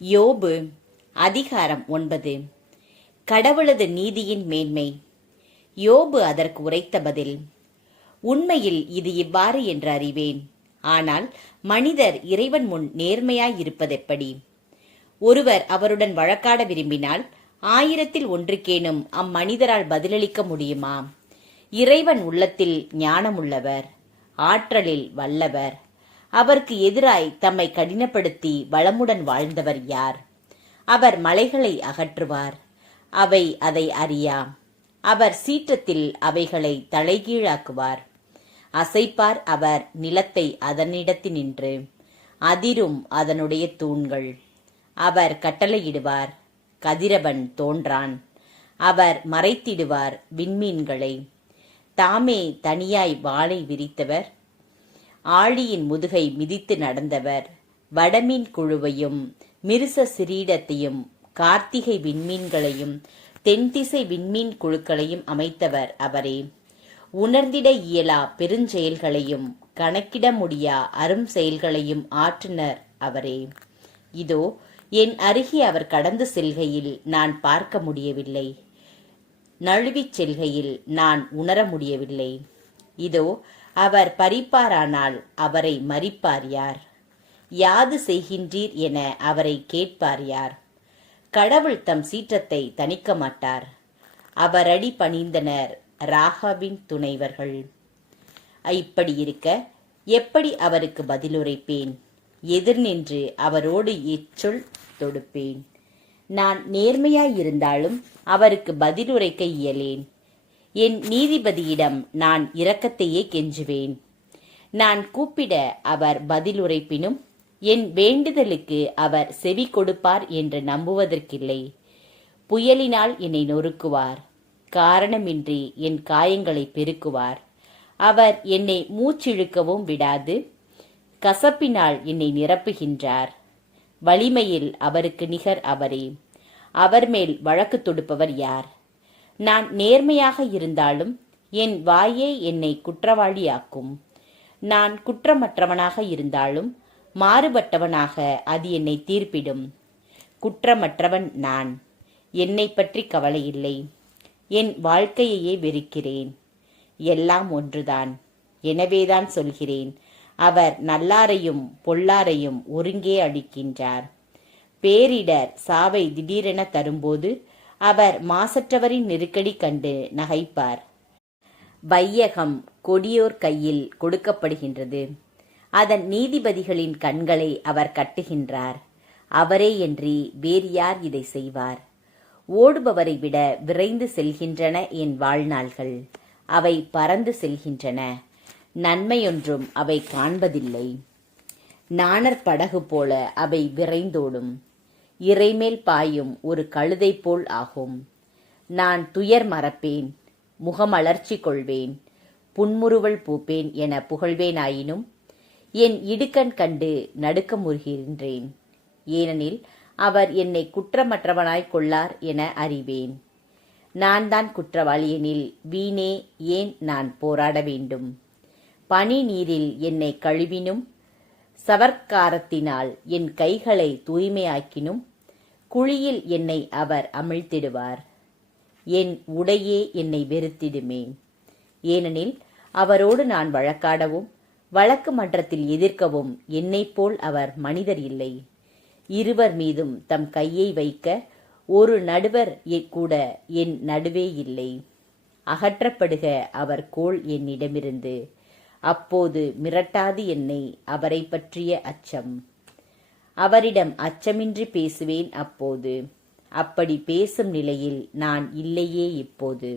யோபு அதிகாரம் 9. கடவுளது நீதியின் மேன்மை. யோபு அதற்கு உரைத்த பதில்: உண்மையில் இது இவ்வாறு என்று அறிவேன். ஆனால் மனிதர் இறைவன் முன் நேர்மையாயிருப்பதெப்படி? ஒருவர் அவருடன் வழக்காட விரும்பினால் 1000-ல் ஒன்றுக்கேனும் அம்மனிதரால் பதிலளிக்க முடியுமா? இறைவன் உள்ளத்தில் ஞானமுள்ளவர், ஆற்றலில் வல்லவர். அவருக்கு எதிராய் தம்மை கடினப்படுத்தி வளமுடன் வாழ்ந்தவர் யார்? அவர் மலைகளை அகற்றுவார், அவை அதை அறியா. அவர் சீற்றத்தில் அவைகளை தலைகீழாக்குவார். அசைப்பார் அவர் நிலத்தை அதனிடத்தினின்று, அதிரும் அதனுடைய தூண்கள். அவர் கட்டளையிடுவார், கதிரவன் தோன்றான். அவர் மறைத்திடுவார் விண்மீன்களை. தாமே தனியாய் வாளை விரித்தவர், ஆழியின் முதுகை மிதித்து நடந்தவர். வடமீன் குழுவையும் மிருச சிரீடத்தையும் கார்த்திகை விண்மீன்களையும் தென்திசை விண்மீன் குழுக்களையும் அமைத்தவர் அவரே. உணர்ந்திட இயலா பெருஞ்செயல்களையும் கணக்கிட முடியா அரும் செயல்களையும் ஆற்றினர் அவரே. இதோ என் அருகே அவர் கடந்து செல்கையில் நான் பார்க்க முடியவில்லை, நழுவிச் செல்கையில் நான் உணர முடியவில்லை. இதோ அவர் பறிப்பாரானால் அவரை மறிப்பார் யார்? யாது செய்கின்றீர் என அவரை கேட்பார் யார்? கடவுள் தம் சீற்றத்தை தணிக்க மாட்டார். அவரடி பணிந்தனர் ராகாபின் துணைவர்கள். இப்படி இருக்க எப்படி அவருக்கு பதிலுரைப்பேன்? எதிர் நின்று அவரோடு எச்சொல் தொடுப்பேன். நான் நேர்மையாயிருந்தாலும் அவருக்கு பதிலுரைக்க இயலேன். என் நீதிபதியிடம் நான் இரக்கத்தையே கெஞ்சுவேன். நான் கூப்பிட அவர் பதிலுரைப்பினும் என் வேண்டுதலுக்கு அவர் செவி கொடுப்பார் என்று நம்புவதற்கில்லை. புயலினால் என்னை நொறுக்குவார், காரணமின்றி என் காயங்களை பெருக்குவார். அவர் என்னை மூச்சிழுக்கவும் விடாது, கசப்பினால் என்னை நிரப்புகின்றார். வலிமையில் அவருக்கு நிகர் அவரே. அவர் மேல் வழக்கு தொடுப்பவர் யார்? நான் நேர்மையாக இருந்தாலும் என் வாயே என்னை குற்றவாளியாக்கும். நான் குற்றமற்றவனாக இருந்தாலும் மாறுபட்டவனாக அது என்னை தீர்ப்பிடும். குற்றமற்றவன் நான், என்னை பற்றி கவலை இல்லை. என் வாழ்க்கையையே வெறுக்கிறேன். எல்லாம் ஒன்றுதான். எனவேதான் சொல்கிறேன், அவர் நல்லாரையும் பொல்லாரையும் ஒருங்கே அளிக்கின்றார். பேரிடர் சாவை திடீரென தரும்போது அவர் மாசற்றவரின் நெருக்கடி கண்டு நகைப்பார். வையகம் கொடியோர் கையில் கொடுக்கப்படுகின்றது. அதன் நீதிபதிகளின் கண்களை அவர் கட்டுகின்றார். அவரே என்று வேறு யார் இதை செய்வார்? ஓடுபவரை விட விரைந்து செல்கின்றன என் வாழ்நாள்கள். அவை பறந்து செல்கின்றன, நன்மையொன்றும் அவை காண்பதில்லை. நாணற் படகு போல அவை விரைந்தோடும், இறைமேல் பாயும் ஒரு கழுதை போல் ஆகும். நான் துயர் மறப்பேன், முகமலர்ச்சி கொள்வேன், புன்முறுவல் பூப்பேன் என புகழ்வேனாயினும் என் இடுக்கண் கண்டு நடுக்கமுறுகின்றேன். ஏனெனில் அவர் என்னை குற்றமற்றவனாய் கொள்ளார் என அறிவேன். நான் தான் குற்றவாளி எனில் வீணே ஏன் நான் போராட வேண்டும்? பனி நீரில் என்னை கழுவினும் சவர்க்காரத்தினால் என் கைகளை தூய்மையாக்கினும் குழியில் என்னை அவர் அமிழ்த்திடுவார். என் உடையே என்னை வெறுத்திடுமே. ஏனெனில் அவரோடு நான் வழக்காடவும் வழக்கு மன்றத்தில் எதிர்க்கவும் என்னைப் போல் அவர் மனிதர் இல்லை. இருவர் மீதும் தம் கையை வைக்க ஒரு நடுவர் கூட என் நடுவே இல்லை. அகற்றப்படுக அவர் கோல் என்னிடமிருந்து. அப்போது மிரட்டாது என்னை அவரை பற்றிய அச்சம். அவரிடம் அச்சமின்றி பேசுவேன் அப்போது. அப்படி பேசும் நிலையில் நான் இல்லையே இப்போது.